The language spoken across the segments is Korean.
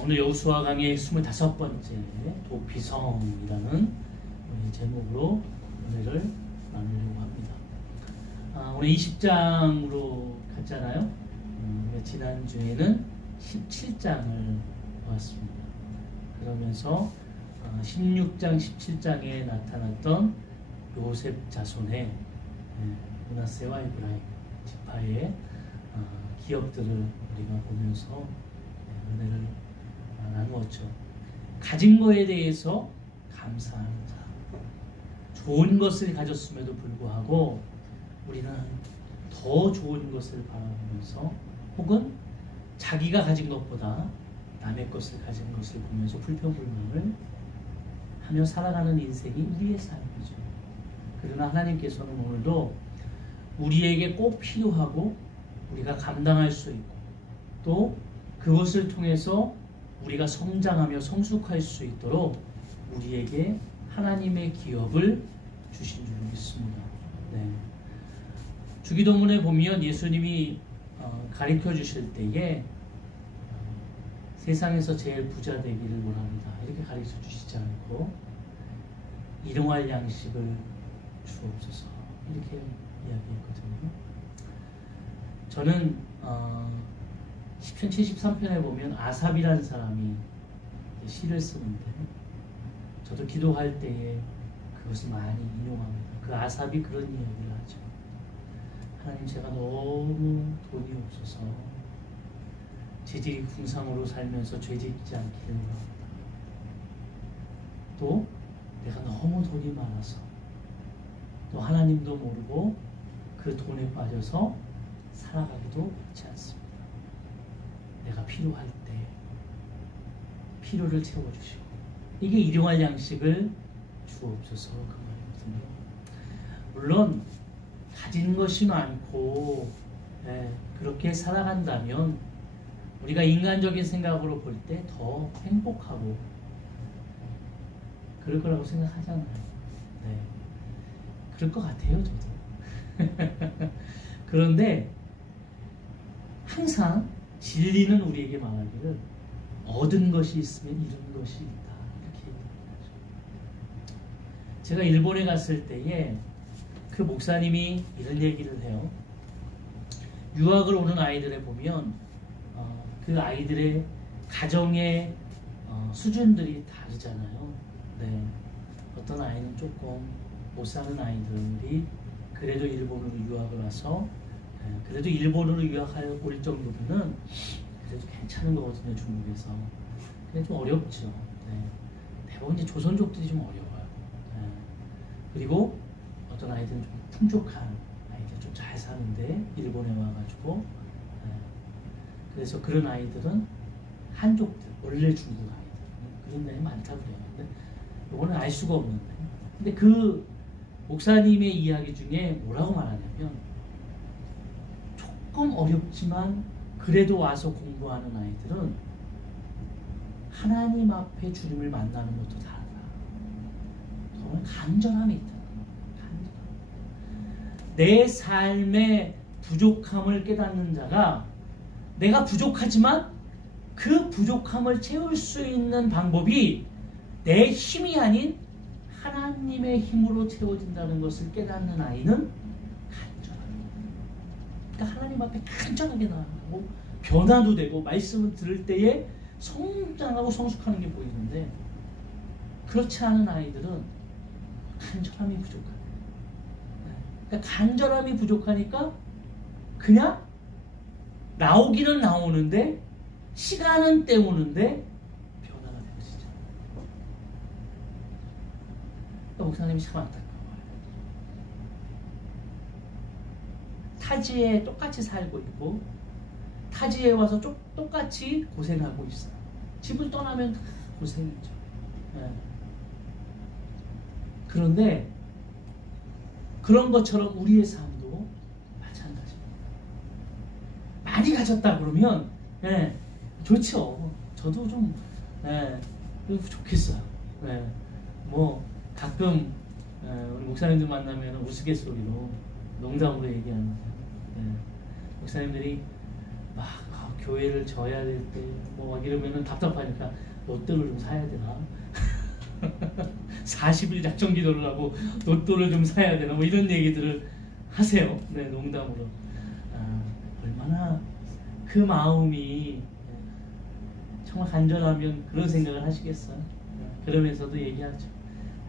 오늘 여호수아 강의 25번째 도피성이라는 제목으로 은혜를 나누려고 합니다. 오늘 20장으로 갔잖아요. 지난주에는 17장을 보았습니다. 그러면서 16장, 17장에 나타났던 요셉 자손의 므낫세와 에브라임 지파의 기업들을 우리가 보면서 은혜를 나누었죠. 가진 거에 대해서 감사하는 자, 좋은 것을 가졌음에도 불구하고 우리는 더 좋은 것을 바라보면서 혹은 자기가 가진 것보다 남의 것을 가진 것을 보면서 불평불만을 하며 살아가는 인생이 우리의 삶이죠. 그러나 하나님께서는 오늘도 우리에게 꼭 필요하고 우리가 감당할 수 있고 또 그것을 통해서 우리가 성장하며 성숙할 수 있도록 우리에게 하나님의 기업을 주신 줄 믿습니다. 네. 주기도문에 보면 예수님이 가르쳐 주실 때에 세상에서 제일 부자 되기를 원합니다. 이렇게 가르쳐 주시지 않고 일용할 양식을 주옵소서 이렇게 이야기했거든요. 저는 10편 73편에 보면 아삽이라는 사람이 시를 쓰는데 저도 기도할 때에 그것을 많이 인용합니다. 그 아삽이 그런 이야기를 하죠. 하나님, 제가 너무 돈이 없어서 재질이 궁상으로 살면서 죄짓지 않기를 원합니다. 또 내가 너무 돈이 많아서 또 하나님도 모르고 그 돈에 빠져서 살아가기도 하지 않습니다. 내가 필요할 때 필요를 채워주시고 이게 일용할 양식을 주옵소서 그 말이거든요. 물론 가진 것이 많고 그렇게 살아간다면 우리가 인간적인 생각으로 볼 때 더 행복하고 그럴 거라고 생각하잖아요. 네. 그럴 것 같아요, 저도. 그런데 항상 진리는 우리에게 말하기를 얻은 것이 있으면 잃은 것이 있다. 이렇게 얘기합니다. 제가 일본에 갔을 때에 그 목사님이 이런 얘기를 해요. 유학을 오는 아이들에 보면 그 아이들의 가정의 수준들이 다르잖아요. 네. 어떤 아이는 조금 못 사는 아이들이 그래도 일본으로 유학을 와서 그래도 일본으로 유학할 올 정도면 그래도 괜찮은 거거든요, 중국에서. 근데 좀 어렵죠. 네. 대부분 이제 조선족들이 좀 어려워요. 네. 그리고 어떤 아이들은 좀 풍족한 아이들, 좀 잘 사는데 일본에 와가지고 그래서 그런 아이들은 한족들, 원래 중국 아이들 그런 데는 많다고 그래요. 근데 이거는 알 수가 없는데. 근데 그 목사님의 이야기 중에 뭐라고 말하냐면 조금 어렵지만 그래도 와서 공부하는 아이들은 하나님 앞에 주님을 만나는 것도 다르다. 정말 간절함이 있다. 내 삶의 부족함을 깨닫는 자가 내가 부족하지만 그 부족함을 채울 수 있는 방법이 내 힘이 아닌 하나님의 힘으로 채워진다는 것을 깨닫는 아이는 그러니까 하나님 앞에 간절하게 나아가고 변화도 되고 말씀을 들을 때에 성장하고 성숙하는 게 보이는데 그렇지 않은 아이들은 간절함이 부족합니다. 그러니까 간절함이 부족하니까 그냥 나오기는 나오는데 시간은 때우는데 변화가 되어지죠. 그러니까 목사님이 참 안타까워요. 타지에 똑같이 살고 있고 타지에 와서 똑같이 고생하고 있어요. 집을 떠나면 고생이죠. 네. 그런데 그런 것처럼 우리의 삶도 마찬가지입니다. 많이 가졌다 그러면 좋죠. 저도 좀 좋겠어요. 뭐 가끔 우리 목사님들 만나면 우스갯소리로 농담으로 얘기하는데 목사님들이 막 교회를 져야 될 때 뭐 이러면은 답답하니까 로또를 좀 사야 되나? 40일 작정 기도를 하고 로또를 좀 사야 되나? 뭐 이런 얘기들을 하세요. 네, 농담으로. 얼마나 그 마음이 정말 간절하면 그런 생각을 하시겠어요. 그러면서도 얘기하죠.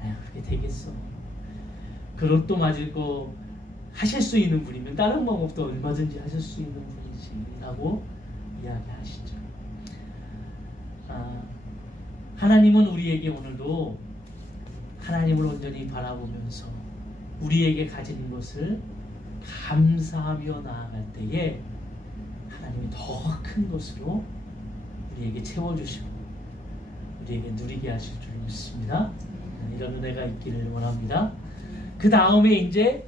아유, 그게 되겠어. 그 로또 맞을 거 하실 수 있는 분이면 다른 방법도 얼마든지 하실 수 있는 분이지 라고 이야기하시죠. 하나님은 우리에게 오늘도 하나님을 온전히 바라보면서 우리에게 가진 것을 감사하며 나아갈 때에 하나님이 더 큰 것으로 우리에게 채워주시고 우리에게 누리게 하실 줄 믿습니다. 이런 은혜가 있기를 원합니다. 그 다음에 이제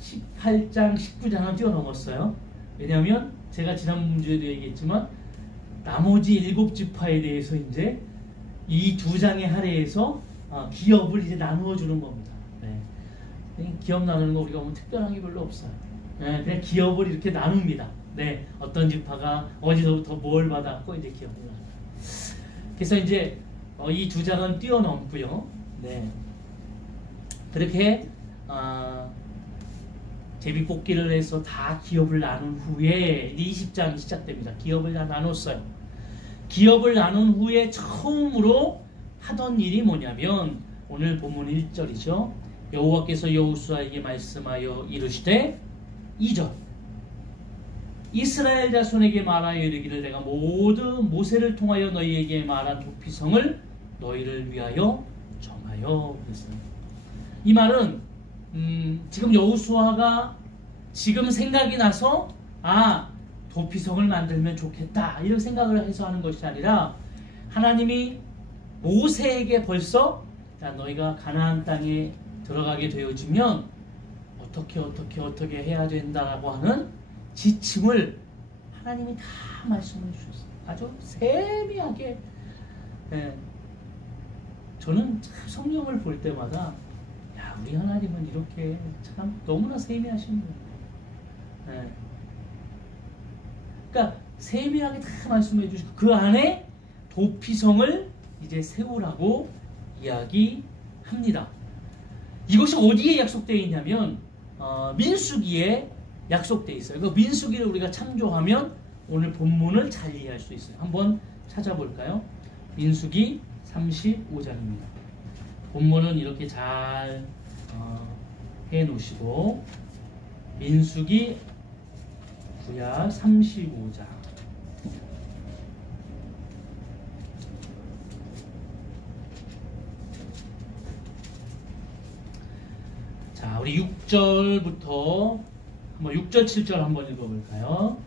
18장, 19장을 뛰어넘었어요. 왜냐하면 제가 지난주에도 얘기했지만 나머지 7지파에 대해서 이제 이 2장에 할애해서 기업을 이제 나누어 주는 겁니다. 네. 기업 나누는 거 우리가 보면 특별한 게 별로 없어요. 네, 그냥 기업을 이렇게 나눕니다. 네, 어떤 지파가 어디서부터 뭘 받았고 이제 기업을 나눕니다. 그래서 이제 이 2장은 뛰어넘고요. 네, 그렇게 제비뽑기를 해서 다 기업을 나눈 후에 20장이 시작됩니다. 기업을 다 나눴어요. 기업을 나눈 후에 처음으로 하던 일이 뭐냐면 오늘 본문 1절이죠. 여호와께서 여호수아에게 말씀하여 이르시되 2절 이스라엘 자손에게 말하여 이르기를 내가 모든 모세를 통하여 너희에게 말한 도피성을 너희를 위하여 정하여 그랬어요. 이 말은 지금 여호수아가 지금 생각이 나서 도피성을 만들면 좋겠다 이런 생각을 해서 하는 것이 아니라 하나님이 모세에게 벌써 너희가 가나안 땅에 들어가게 되어지면 어떻게 해야 된다라고 하는 지침을 하나님이 다 말씀해 주셨어요. 아주 세미하게. 네. 저는 참 성경을 볼 때마다 우리 하나님은 이렇게 참 너무나 세미하신 분이에요. 네. 그러니까 세미하게 다 말씀해 주시고 그 안에 도피성을 이제 세우라고 이야기합니다. 이것이 어디에 약속되어 있냐면 민수기에 약속되어 있어요. 그 민수기를 우리가 참조하면 오늘 본문을 잘 이해할 수 있어요. 한번 찾아볼까요? 민수기 35장입니다. 본문은 이렇게 잘 해놓으시고 민수기 구약 35장 자, 우리 6절부터 한번 6절 7절 한번 읽어볼까요?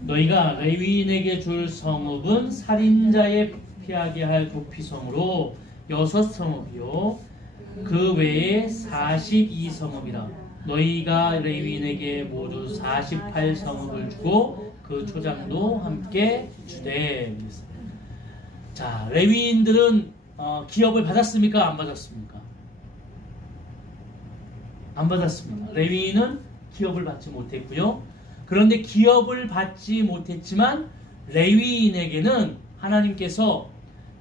너희가 레위인에게 줄 성읍은 살인자의 피하게 할 도피성으로 6성읍이요 그 외에 42성읍이라 너희가 레위인에게 모두 48성읍을 주고 그 초장도 함께 주되. 자, 레위인들은 기업을 받았습니까? 안 받았습니까? 안 받았습니다. 레위인은 기업을 받지 못했고요. 그런데 기업을 받지 못했지만 레위인에게는 하나님께서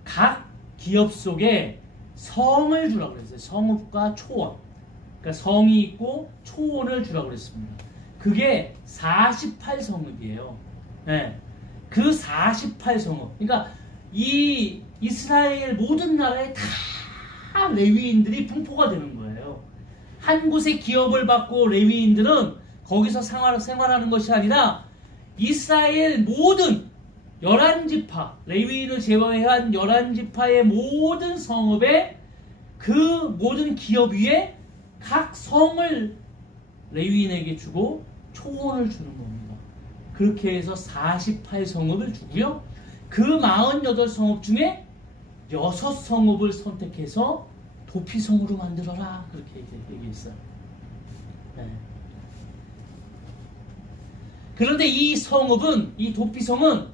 각 기업 속에 성을 주라고 그랬어요. 성읍과 초원. 그러니까 성이 있고 초원을 주라고 그랬습니다. 그게 48성읍이에요. 네. 그 48성읍. 그러니까 이 이스라엘 모든 나라에 다 레위인들이 분포가 되는 거예요. 한 곳에 기업을 받고 레위인들은 거기서 생활하는 것이 아니라 이스라엘 모든 11지파, 레위인을 제외한 11지파의 모든 성읍에 그 모든 기업 위에 각 성을 레위인에게 주고 초원을 주는 겁니다. 그렇게 해서 48성읍을 주고요. 그 48성읍 중에 6성읍을 선택해서 도피성으로 만들어라. 그렇게 얘기했어요. 네. 그런데 이 성읍은, 이 도피성은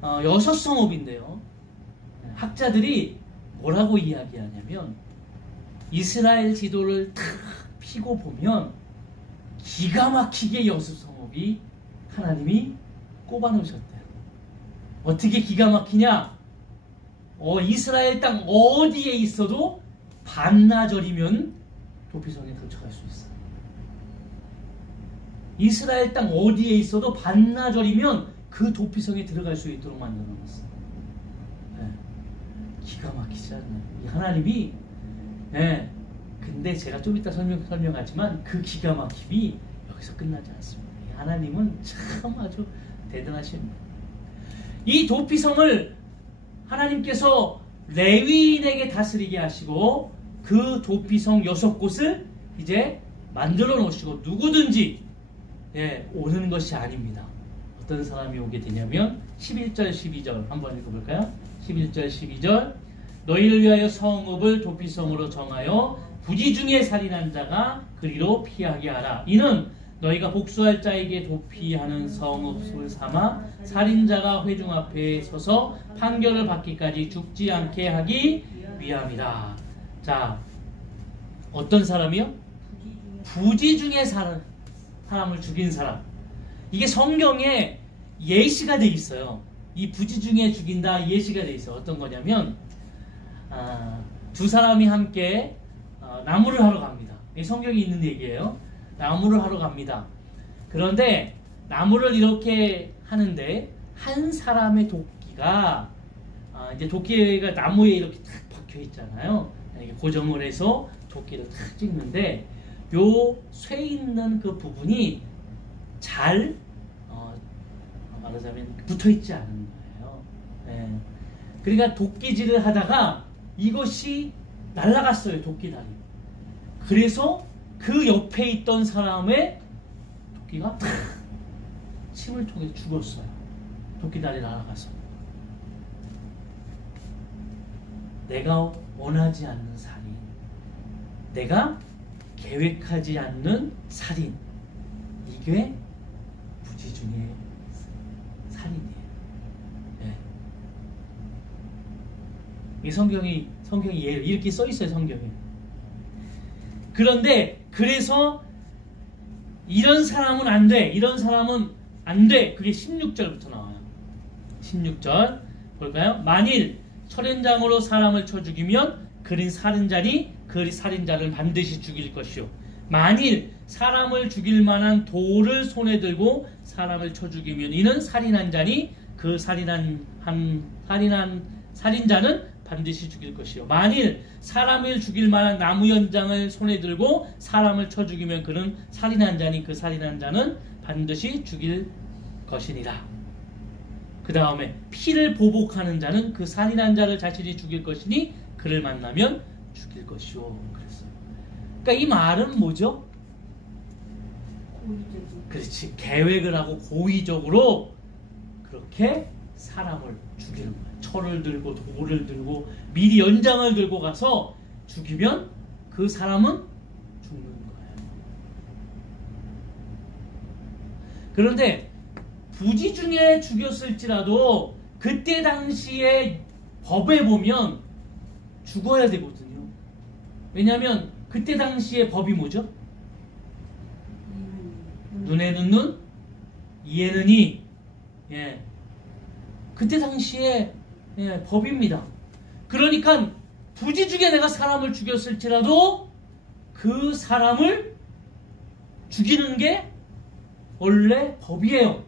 6성읍인데요. 학자들이 뭐라고 이야기하냐면 이스라엘 지도를 탁 피고 보면 기가 막히게 6성읍이 하나님이 꼽아놓으셨대요. 어떻게 기가 막히냐? 이스라엘 땅 어디에 있어도 반나절이면 도피성에 도착할 수 있어요. 이스라엘 땅 어디에 있어도 반나절이면 그 도피성에 들어갈 수 있도록 만들어 놨어요. 네. 기가 막히지 않나요? 이 하나님이, 네. 근데 제가 좀 이따 설명하지만 그 기가 막힘이 여기서 끝나지 않습니다. 이 하나님은 참 아주 대단하십니다. 이 도피성을 하나님께서 레위인에게 다스리게 하시고 그 도피성 6곳을 이제 만들어 놓으시고 누구든지 오는 것이 아닙니다. 어떤 사람이 오게 되냐면 11절 12절 한번 읽어볼까요? 11절 12절 너희를 위하여 성읍을 도피성으로 정하여 부지 중에 살인한 자가 그리로 피하게 하라. 이는 너희가 복수할 자에게 도피하는 성읍을 삼아 살인자가 회중 앞에 서서 판결을 받기까지 죽지 않게 하기 위함이라. 자, 어떤 사람이요? 부지 중에 사람을 죽인 사람. 이게 성경에 예시가 돼 있어요. 이 부지 중에 죽인다 예시가 돼 있어요. 어떤 거냐면 두 사람이 함께 나무를 하러 갑니다. 이 성경에 있는 얘기예요. 나무를 하러 갑니다. 그런데 나무를 이렇게 하는데 한 사람의 도끼가 이제 도끼가 나무에 이렇게 탁 박혀 있잖아요. 이렇게 고정을 해서 도끼를 탁 찍는데 요 쇠 있는 그 부분이 잘 말하자면 붙어 있지 않은 거예요. 네. 그러니까 도끼질을 하다가 이것이 날아갔어요. 도끼다리. 그래서 그 옆에 있던 사람의 도끼가 침을 통해 죽었어요. 도끼다리 날아가서. 내가 원하지 않는 살인, 내가 계획하지 않는 살인, 이게 부지 중에 살인이에요. 네. 이 성경이 이렇게 써 있어요. 성경에. 그런데 그래서 이런 사람은 안 돼. 이런 사람은 안 돼. 그게 16절부터 나와요. 16절 볼까요? 만일 철연장으로 사람을 쳐 죽이면 그 살인자를 반드시 죽일 것이요. 만일 사람을 죽일 만한 돌을 손에 들고 사람을 쳐 죽이면 이는 살인한 자니 그 살인자는 반드시 죽일 것이요. 만일 사람을 죽일 만한 나무 연장을 손에 들고 사람을 쳐 죽이면 그는 살인한 자니 그 살인한 자는 반드시 죽일 것이니라. 그 다음에 피를 보복하는 자는 그 살인한 자를 자신이 죽일 것이니 그를 만나면 죽일 것이요. 그랬어요. 그러니까 이 말은 뭐죠? 그렇지. 계획을 하고 고의적으로 그렇게 사람을 죽이는 거예요. 철을 들고 돌을 들고 미리 연장을 들고 가서 죽이면 그 사람은 죽는 거예요. 그런데 부지 중에 죽였을지라도 그때 당시에 법에 보면 죽어야 되거든요. 왜냐하면 그때 당시에 법이 뭐죠? 눈에는 눈, 이에는 이. 예. 그때 당시에 법입니다. 그러니까 부지 중에 내가 사람을 죽였을지라도 그 사람을 죽이는 게 원래 법이에요.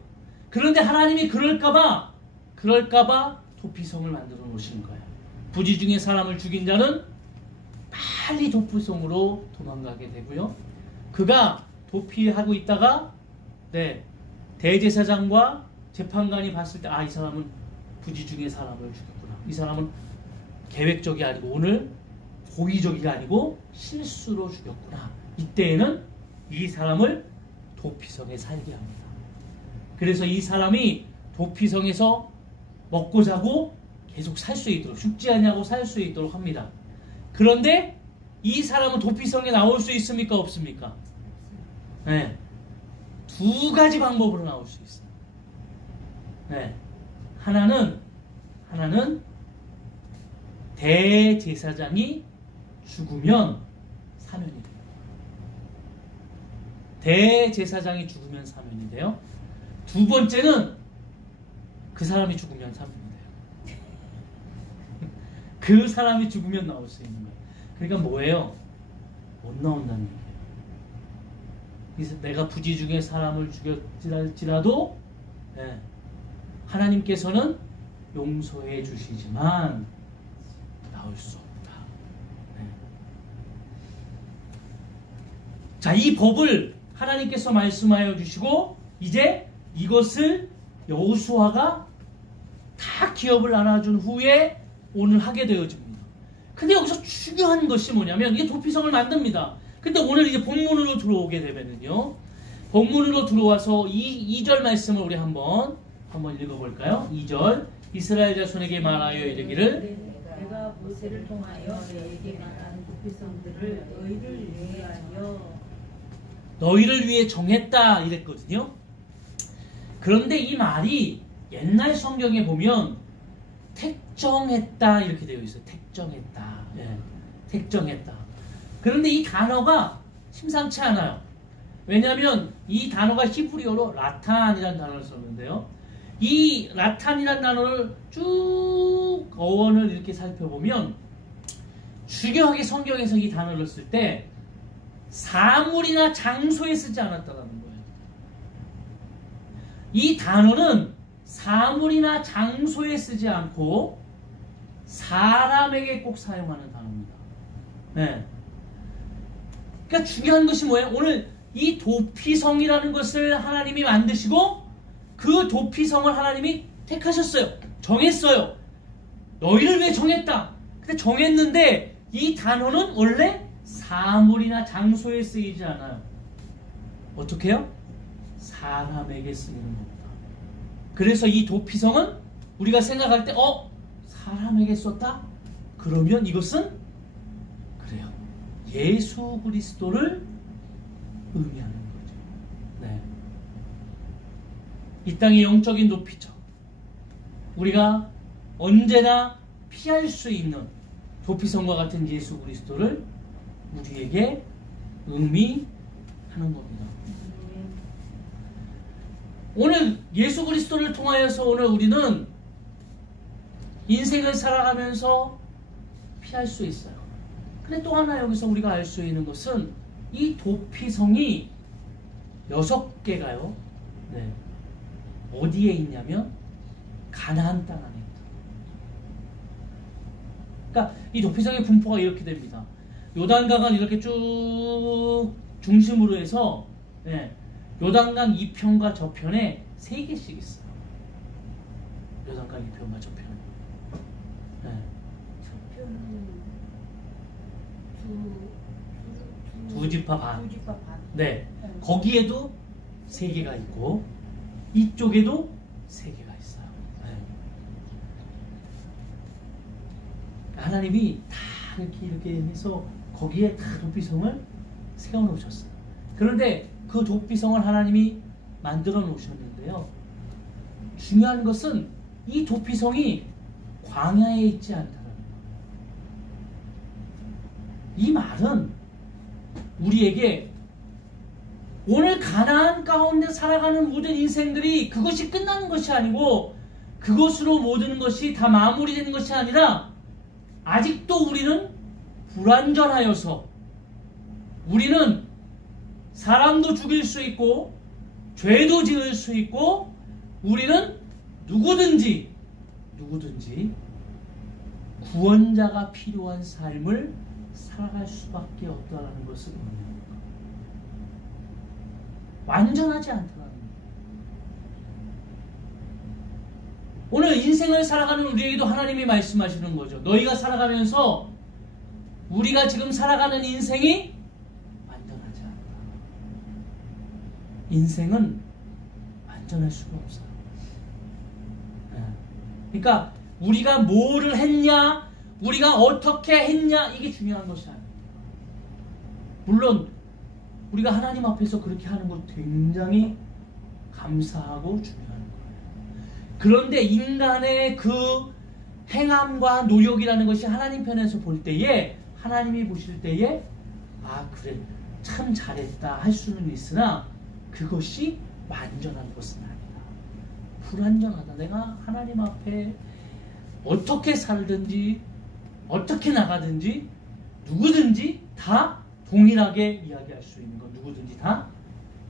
그런데 하나님이 그럴까봐 도피성을 만들어 놓으신 거예요. 부지 중에 사람을 죽인 자는 빨리 도피성으로 도망가게 되고요. 그가 도피하고 있다가 대제사장과 재판관이 봤을 때 이 사람은 부지 중에 사람을 죽였구나. 이 사람은 계획적이 아니고 오늘 고의적이 아니고 실수로 죽였구나. 이때에는 이 사람을 도피성에 살게 합니다. 그래서 이 사람이 도피성에서 먹고 자고 계속 살 수 있도록, 죽지 않냐고 살 수 있도록 합니다. 그런데 이 사람은 도피성에 나올 수 있습니까? 없습니까? 네. 두 가지 방법으로 나올 수 있어요. 네. 하나는 대제사장이 죽으면 사면이 돼요. 대제사장이 죽으면 사면이 돼요. 두 번째는 그 사람이 죽으면 삽니다. 그 사람이 죽으면 나올 수 있는 거예요. 그러니까 뭐예요? 못 나온다는 얘기예요. 그래서 내가 부지 중에 사람을 죽였지라도 하나님께서는 용서해 주시지만 나올 수 없다. 자, 이 법을 하나님께서 말씀하여 주시고 이제 이것을 여호수아가 다 기업을 나눠준 후에 오늘 하게 되어집니다. 근데 여기서 중요한 것이 뭐냐면 이게 도피성을 만듭니다. 근데 오늘 이제 본문으로 들어오게 되면은요, 본문으로 들어와서 2절 말씀을 우리 한번 읽어볼까요? 2절 이스라엘 자손에게 말하여 이르기를 내가 모세를 통하여 너에게 말하는 도피성들을 너희를 위해 정했다 이랬거든요. 그런데 이 말이 옛날 성경에 보면 택정했다 이렇게 되어 있어요. 택정했다. 택정했다. 그런데 이 단어가 심상치 않아요. 왜냐하면 이 단어가 히브리어로 라탄이라는 단어를 썼는데요. 이 라탄이라는 단어를 쭉 어원을 이렇게 살펴보면 중요하게 성경에서 이 단어를 쓸 때 사물이나 장소에 쓰지 않았다는 거예요. 이 단어는 사물이나 장소에 쓰지 않고 사람에게 꼭 사용하는 단어입니다. 그러니까 중요한 것이 뭐예요? 오늘 이 도피성이라는 것을 하나님이 만드시고 그 도피성을 하나님이 택하셨어요. 정했어요. 너희를 왜 정했다. 근데 정했는데 이 단어는 원래 사물이나 장소에 쓰이지 않아요. 어떻게 해요? 사람에게 쓰이는 겁니다. 그래서 이 도피성은 우리가 생각할 때 사람에게 썼다? 그러면 이것은 그래요. 예수 그리스도를 의미하는 거죠. 네. 이 땅의 영적인 도피처. 우리가 언제나 피할 수 있는 도피성과 같은 예수 그리스도를 우리에게 의미하는 겁니다. 오늘 예수 그리스도를 통하여서 오늘 우리는 인생을 살아가면서 피할 수 있어요. 근데 또 하나 여기서 우리가 알 수 있는 것은 이 도피성이 6개가요. 네. 어디에 있냐면 가나안 땅 안에 있다. 그러니까 이 도피성의 분포가 이렇게 됩니다. 요단강을 이렇게 쭉 중심으로 해서 요단강 이편과 저편에 3개씩 있어요. 요단강 이편과 저편에. 저편은 두 지파 반. 네. 거기에도 3개가 있고 이쪽에도 3개가 있어요. 하나님이 다 이렇게 해서 거기에 다 도피성을 세워 놓으셨어요. 그런데 그 도피성을 하나님이 만들어 놓으셨는데요. 중요한 것은 이 도피성이 광야에 있지 않다는 거예요. 이 말은 우리에게 오늘 가나안 가운데 살아가는 모든 인생들이 그것이 끝나는 것이 아니고 그것으로 모든 것이 다 마무리되는 것이 아니라 아직도 우리는 불완전하여서 우리는 사람도 죽일 수 있고 죄도 지을 수 있고 우리는 누구든지 구원자가 필요한 삶을 살아갈 수밖에 없다는 것을 의미합니다. 완전하지 않다는 거예요. 오늘 인생을 살아가는 우리에게도 하나님이 말씀하시는 거죠. 너희가 살아가면서 우리가 지금 살아가는 인생이 완전하지 않다. 인생은 완전할 수가 없어요. 그러니까 우리가 뭐를 했냐, 우리가 어떻게 했냐, 이게 중요한 것이 아닙니다. 물론 우리가 하나님 앞에서 그렇게 하는 것 굉장히 감사하고 중요한 거예요. 그런데 인간의 그 행함과 노력이라는 것이 하나님 편에서 볼 때에, 하나님이 보실 때에 그래 참 잘했다 할 수는 있으나 그것이 완전한 것은 아니다. 불완전하다. 내가 하나님 앞에 어떻게 살든지 어떻게 나가든지 누구든지 다 동일하게 이야기할 수 있는 건 누구든지 다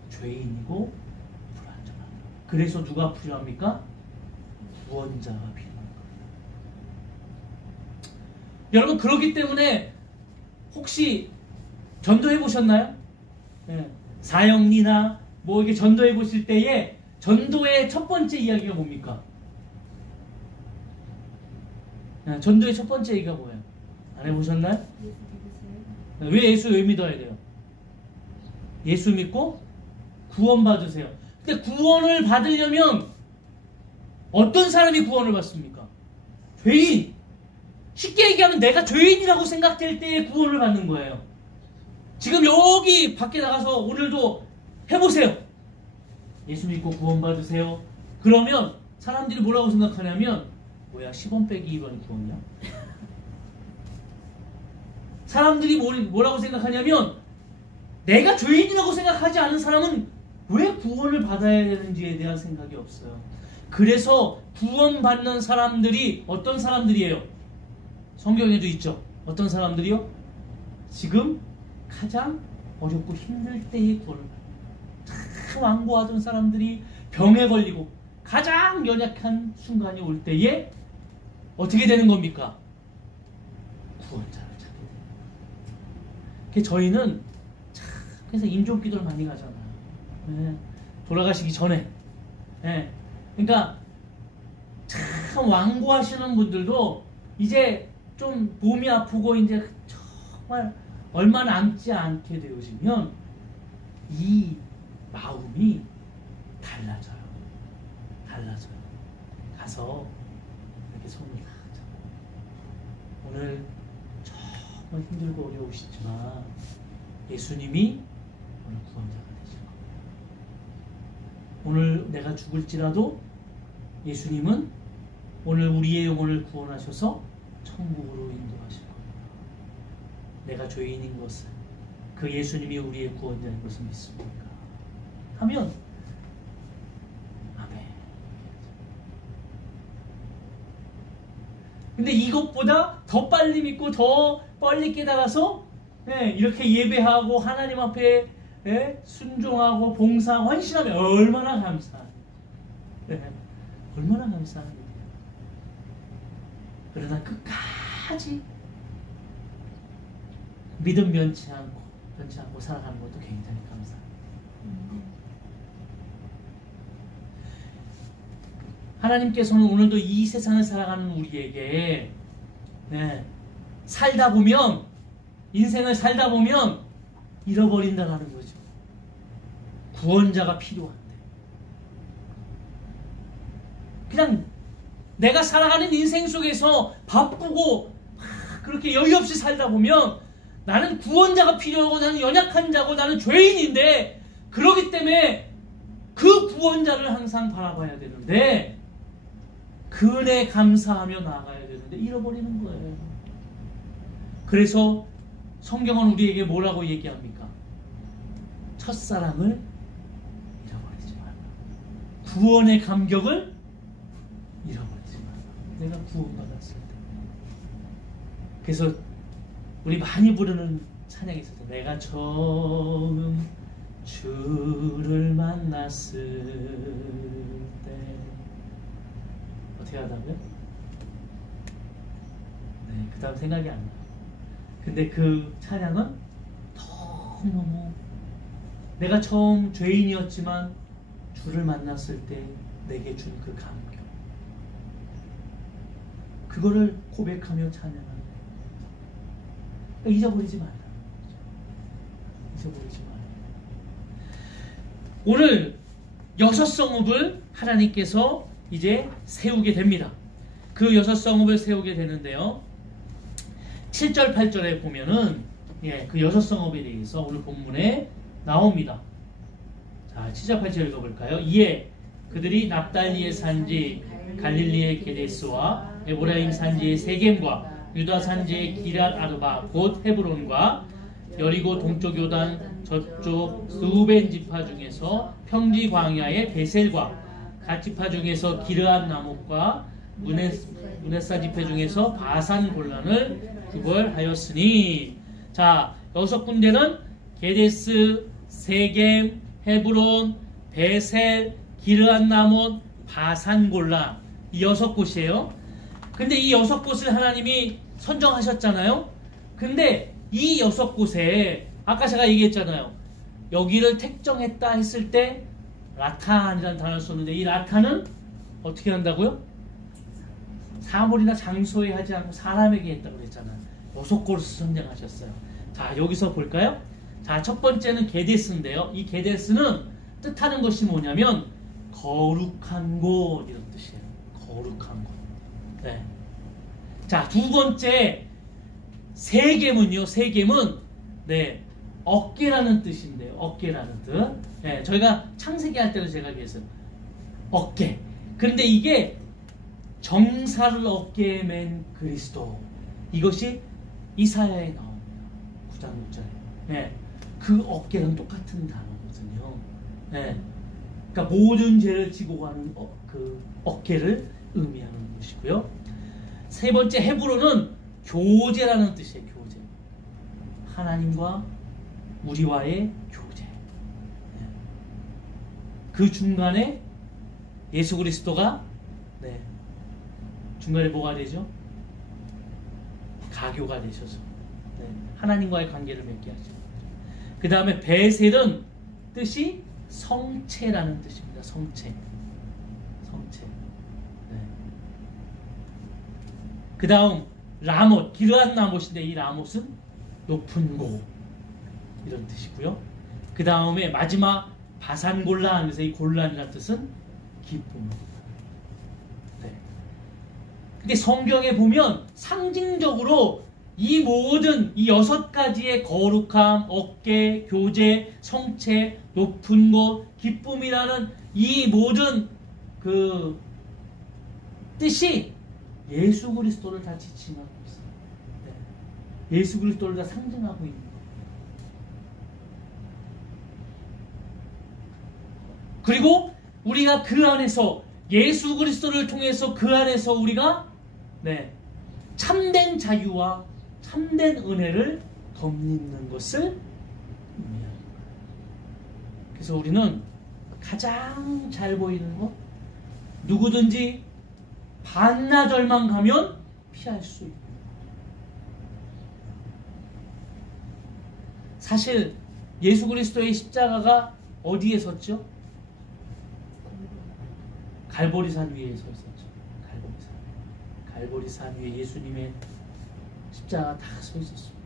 죄인이고 불완전하다. 그래서 누가 필요합니까? 구원자가 필요한 거예요. 여러분, 그렇기 때문에 혹시 전도해 보셨나요? 네. 사형리나 뭐 이렇게 전도해 보실 때에 전도의 첫 번째 이야기가 뭡니까? 네, 전도의 첫 번째 얘기가 뭐예요? 안 해보셨나요? 네, 왜 예수 왜 믿어야 돼요? 예수 믿고 구원 받으세요. 근데 구원을 받으려면 어떤 사람이 구원을 받습니까? 죄인. 쉽게 얘기하면 내가 죄인이라고 생각될 때에 구원을 받는 거예요. 지금 여기 밖에 나가서 오늘도 해보세요. 예수 믿고 구원 받으세요. 그러면 사람들이 뭐라고 생각하냐면 뭐야 10원 빼기 2번 구원이야? 사람들이 뭐라고 생각하냐면 내가 죄인이라고 생각하지 않은 사람은 왜 구원을 받아야 되는지에 대한 생각이 없어요. 그래서 구원받는 사람들이 어떤 사람들이에요? 성경에도 있죠. 어떤 사람들이요? 지금 가장 어렵고 힘들 때의 구원을 참 완고하던 사람들이 병에 걸리고 가장 연약한 순간이 올 때에 어떻게 되는 겁니까? 구원자를 찾게 돼요. 그래서 저희는 참 그래서 임종기도를 많이 가잖아요. 네. 돌아가시기 전에. 네. 그러니까 참 완고하시는 분들도 이제 좀 몸이 아프고 이제 정말 얼마 남지 않게 되어지면 이 마음이 달라져요. 가서 이렇게 손을 다 잡고 오늘 정말 힘들고 어려우시지만 예수님이 오늘 구원자가 되실 겁니다. 오늘 내가 죽을지라도 예수님은 오늘 우리의 영혼을 구원하셔서 천국으로 인도하실 겁니다. 내가 죄인인 것을 그 예수님이 우리의 구원자인 것을 믿습니까? 하면 아멘. 근데 이것보다 더 빨리 믿고 더 빨리 깨달아서 이렇게 예배하고 하나님 앞에 순종하고 봉사하고 헌신하면 얼마나 감사해요. 얼마나 감사합니다. 그러나 끝까지 믿음 면치 않고 살아가는 것도 굉장히 감사합니다. 하나님께서는 오늘도 이 세상을 살아가는 우리에게 살다 보면 인생을 살다 보면 잃어버린다는 거죠. 구원자가 필요한데 그냥 내가 살아가는 인생 속에서 바쁘고 그렇게 여유 없이 살다 보면 나는 구원자가 필요하고 나는 연약한 자고 나는 죄인인데 그러기 때문에 그 구원자를 항상 바라봐야 되는데 그 은혜 감사하며 나아가야 되는데 잃어버리는 거예요. 그래서 성경은 우리에게 뭐라고 얘기합니까? 첫사랑을 잃어버리지 말라. 구원의 감격을 잃어버리지 말라. 내가 구원받았을 때. 그래서 우리 많이 부르는 찬양이 있어서 내가 처음 주를 만났을 때 어떻게 하다고요? 그 다음 생각이 안 나요. 근데 그 찬양은 너무너무 내가 처음 죄인이었지만 주를 만났을 때 내게 준 그 감격 그거를 고백하며 찬양하는 거예요. 그러니까 잊어버리지 말라. 잊어버리지 말라. 오늘 6성읍을 하나님께서 이제 세우게 됩니다. 그 6성읍을 세우게 되는데요. 7절 8절에 보면은 그 6성읍에 대해서 오늘 본문에 나옵니다. 자, 7절 8절 읽어볼까요? 이에 그들이 납달리의 산지 갈릴리의 게데스와 에브라임 산지의 세겜과 유다 산지의 기랏 아르바 곧 헤브론과 여리고 동쪽 요단 저쪽 르우벤 지파 중에서 평지 광야의 베셀과 갓지파 중에서 기르앗 나못과 문에사 지파 중에서 바산 골란을 구벌하였으니. 자, 6군데는 게데스, 세겜, 헤브론, 베셀, 기르앗 나못, 바산 골란, 이 6곳이에요. 근데 이 6곳을 하나님이 선정하셨잖아요. 근데 이 6곳에 아까 제가 얘기했잖아요. 여기를 택정했다 했을 때 라탄이라는 단어를 썼는데, 이 라탄은 어떻게 한다고요? 사물이나 장소에 하지 않고 사람에게 했다고 그랬잖아요. 6곳을 선정하셨어요. 자, 여기서 볼까요? 자, 첫 번째는 게데스인데요. 이 게데스는 뜻하는 것이 뭐냐면 거룩한 곳, 이런 뜻이에요. 거룩한 곳. 네. 자, 두 번째 세겜은요. 세겜은 네, 어깨라는 뜻인데요. 어깨라는 뜻. 네, 저희가 창세기 할 때도 제가 얘기했어요. 어깨. 그런데 이게 정사를 어깨에 맨 그리스도. 이것이 이사야에 나옵니다. 9장 6절에. 네, 그 어깨랑 똑같은 단어거든요. 네, 그러니까 모든 죄를 지고 가는 그 어깨를 의미하는 것이고요. 세 번째 헤브론은 교제라는 뜻이에요. 교제. 하나님과 우리와의 교제. 네. 그 중간에 예수 그리스도가 네, 중간에 뭐가 되죠? 가교가 되셔서 네, 하나님과의 관계를 맺게 하죠. 그 다음에 베셀은 뜻이 성체라는 뜻입니다. 성체. 성체. 네. 그 다음 라못, 기르앗 나못인데 이 라못은 높은 곳, 이런 뜻이고요. 그 다음에 마지막 바산 골란, 그래서 이 골란이라는 뜻은 기쁨. 네. 근데 성경에 보면 상징적으로 이 모든 이 6가지의 거룩함, 어깨, 교제, 성체, 높은 곳, 기쁨이라는 이 모든 그 뜻이 예수 그리스도를 다 지칭하고 있어요. 네. 예수 그리스도를 다 상징하고 있는 거예요. 그리고 우리가 그 안에서 예수 그리스도를 통해서 그 안에서 우리가 네, 참된 자유와 참된 은혜를 덧입는 것을 의미합니다. 그래서 우리는 가장 잘 보이는 것, 누구든지 반나절만 가면 피할 수 있는 것. 사실 예수 그리스도의 십자가가 어디에 섰죠? 갈보리산 위에 서 있었죠. 갈보리산 위에 예수님의 십자가 다 서 있었습니다.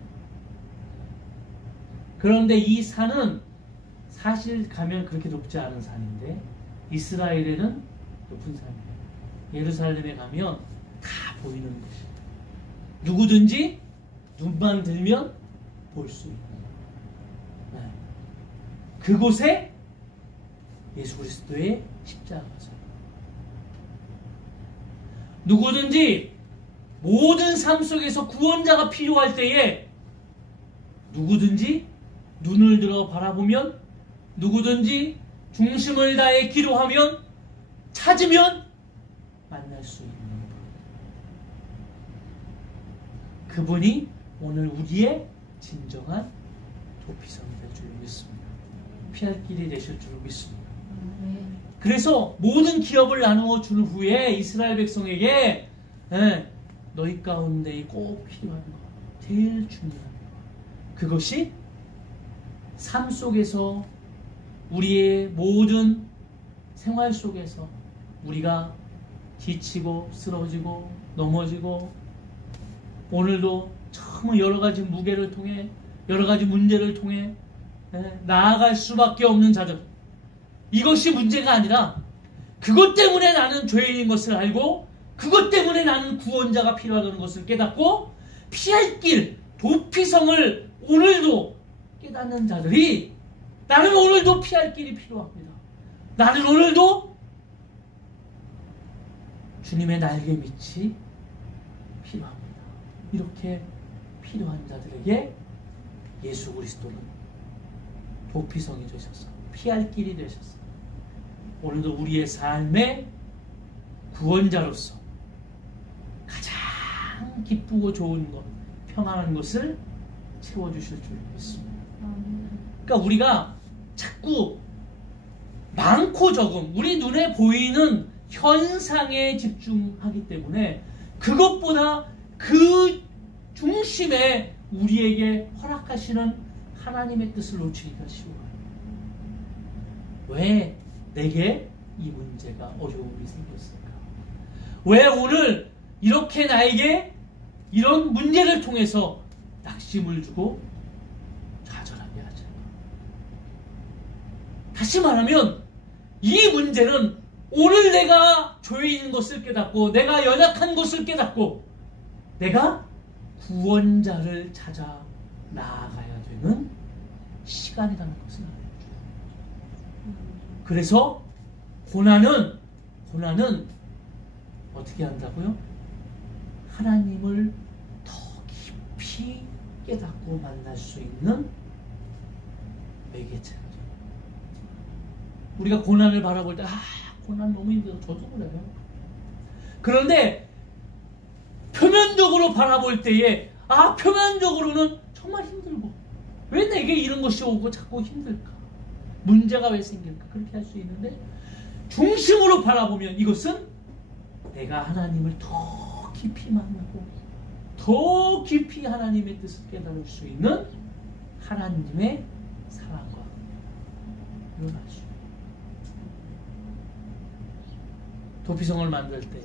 그런데 이 산은 사실 가면 그렇게 높지 않은 산인데 이스라엘에는 높은 산이에요. 예루살렘에 가면 다 보이는 것이에요. 누구든지 눈만 들면 볼 수 있는. 네. 그곳에 예수 그리스도의 십자가가 서요. 누구든지 모든 삶 속에서 구원자가 필요할 때에 누구든지 눈을 들어 바라보면, 누구든지 중심을 다해 기도하면, 찾으면 만날 수 있는 분. 그분이 오늘 우리의 진정한 도피성이 될 줄 믿습니다. 피할 길이 되실 줄 믿습니다. 그래서 모든 기업을 나누어 준 후에 이스라엘 백성에게 너희 가운데 꼭 필요한 것, 제일 중요한 것, 그것이 삶 속에서 우리의 모든 생활 속에서 우리가 지치고 쓰러지고 넘어지고 오늘도 참 여러 가지 무게를 통해 여러 가지 문제를 통해 나아갈 수밖에 없는 자들, 이것이 문제가 아니라 그것 때문에 나는 죄인인 것을 알고 그것 때문에 나는 구원자가 필요하다는 것을 깨닫고 피할 길, 도피성을 오늘도 깨닫는 자들이, 나는 오늘도 피할 길이 필요합니다. 나는 오늘도 주님의 날개 밑이 필요합니다. 이렇게 필요한 자들에게 예수 그리스도는 도피성이 되셔서 피할 길이 되셨어요. 오늘도 우리의 삶의 구원자로서 가장 기쁘고 좋은 것, 평안한 것을 채워주실 줄 믿습니다. 그러니까 우리가 자꾸 많고 적음, 우리 눈에 보이는 현상에 집중하기 때문에 그것보다 그 중심에 우리에게 허락하시는 하나님의 뜻을 놓치기가 쉬워요. 왜 내게 이 문제가 어려움이 생겼을까? 왜 오늘 이렇게 나에게 이런 문제를 통해서 낙심을 주고 좌절하게 하죠? 다시 말하면 이 문제는 오늘 내가 죄에 있는 것을 깨닫고 내가 연약한 것을 깨닫고 내가 구원자를 찾아 나아가야 되는 시간이라는 것을 알아요. 그래서 고난은 어떻게 한다고요? 하나님을 더 깊이 깨닫고 만날 수 있는 매개체죠. 우리가 고난을 바라볼 때 고난 너무 힘들어. 저도 그래요. 그런데 표면적으로 바라볼 때에 표면적으로는 정말 힘들고 왜 내게 이런 것이 오고 자꾸 힘들까? 문제가 왜 생길까? 그렇게 할 수 있는데 중심으로 바라보면 이것은 내가 하나님을 더 깊이 만나고 더 깊이 하나님의 뜻을 깨달을 수 있는 하나님의 사랑과 일어날 수 있어요. 도피성을 만들 때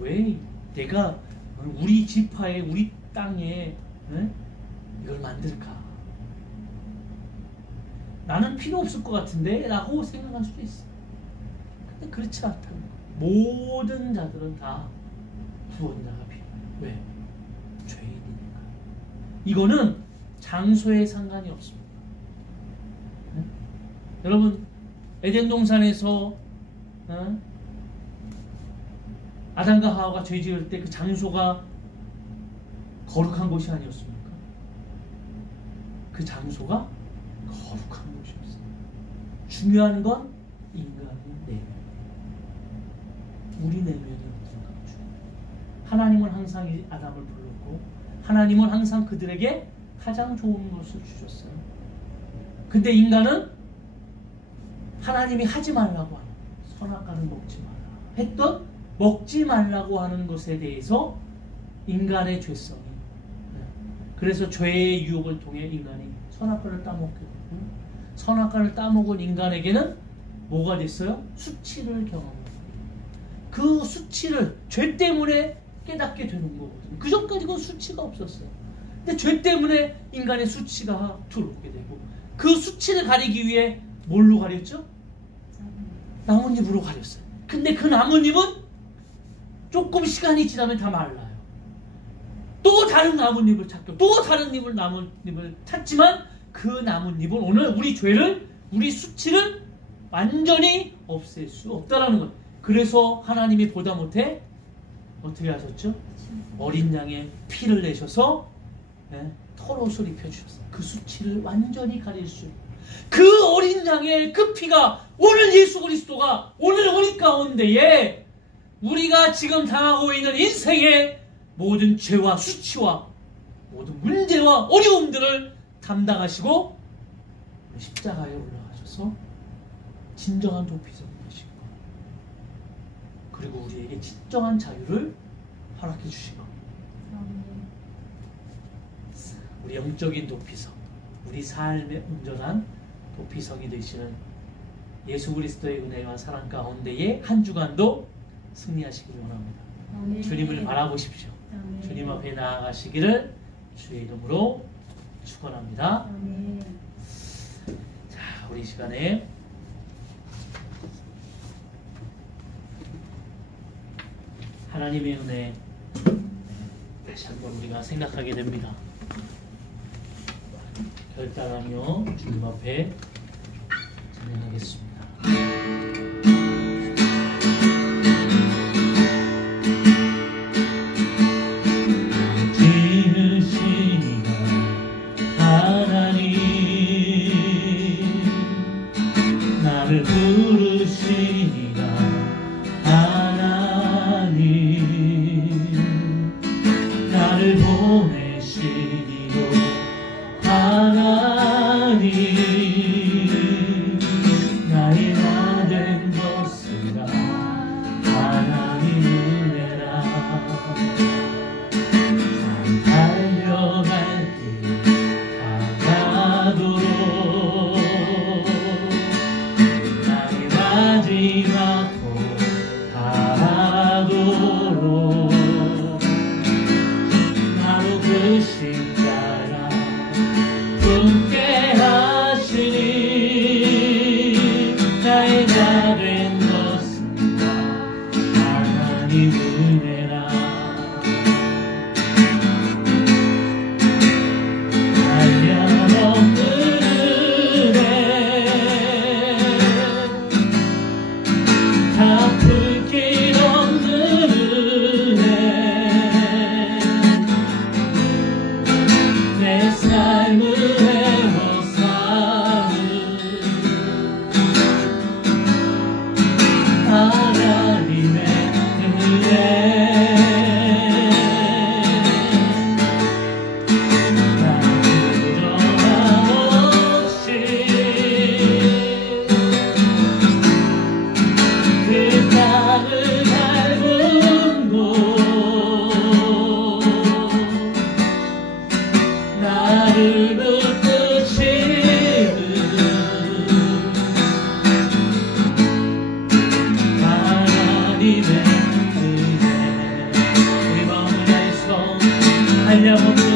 왜 내가 우리 지파에 우리 땅에 이걸 만들까? 나는 필요 없을 것 같은데 라고 생각할 수도 있어요. 근데 그렇지 않다는 거예요. 모든 자들은 다 구원자가 필요해요. 왜? 죄인이니까. 이거는 장소에 상관이 없습니다. 여러분 에덴 동산에서 아담과 하와가 죄 지을 때 그 장소가 거룩한 곳이 아니었습니까? 그 장소가 거룩한 곳이었어요. 중요한 건 인간의 내면. 우리 내면이 어떤가 중요해요. 하나님은 항상 아담을 불렀고 하나님은 항상 그들에게 가장 좋은 것을 주셨어요. 근데 인간은 하나님이 하지 말라고 하는 선악과는 먹지 마라 했던 먹지 말라고 하는 것에 대해서 인간의 죄성이 그래서 죄의 유혹을 통해 인간이 선악과를 따먹게 되고 선악과를 따먹은 인간에게는 뭐가 됐어요? 수치를 경험합니다. 그 수치를 죄 때문에 깨닫게 되는 거거든요. 그 전까지 그 수치가 없었어요. 근데 죄 때문에 인간의 수치가 들어오게 되고 그 수치를 가리기 위해 뭘로 가렸죠? 나뭇잎으로 가렸어요. 근데 그 나뭇잎은 조금 시간이 지나면 다 말라요. 또 다른 나뭇잎을 찾고 또 다른 나뭇잎을 찾지만 그 나뭇잎은 오늘 우리 죄를 우리 수치를 완전히 없앨 수 없다라는 것. 그래서 하나님이 보다 못해 어떻게 하셨죠? 어린 양의 피를 내셔서 털옷을 입혀주셨어요. 그 수치를 완전히 가릴 수 있는 그 어린 양의 그 피가 오늘 예수 그리스도가 오늘 우리 가운데에 우리가 지금 당하고 있는 인생의 모든 죄와 수치와 모든 문제와 어려움들을 담당하시고 십자가에 올라가셔서 진정한 도피성이 되신 것 그리고 우리에게 진정한 자유를 허락해 주신 겁니다. 우리 영적인 도피성, 우리 삶의 온전한 도피성이 되시는 예수 그리스도의 은혜와 사랑 가운데에 한 주간도 승리하시기를 원합니다. 아멘. 주님을 바라보십시오. 아멘. 주님 앞에 나아가시기를 주의 이름으로 축원합니다. 아멘. 자, 우리 이 시간에 하나님의 은혜 다시 한번 우리가 생각하게 됩니다. 결단하며 주님 앞에 찬양하겠습니다. 하나님 나를 부르시 은혜라 한량없는 은혜 갚을 길 없는 은혜 내 삶을 헤워싸는 하나님의 은혜 나 부정함 없이 그 땅을 밟은 곳 나를 붙드시는 하나님의 은혜 우리 마음을 다해서 한량없는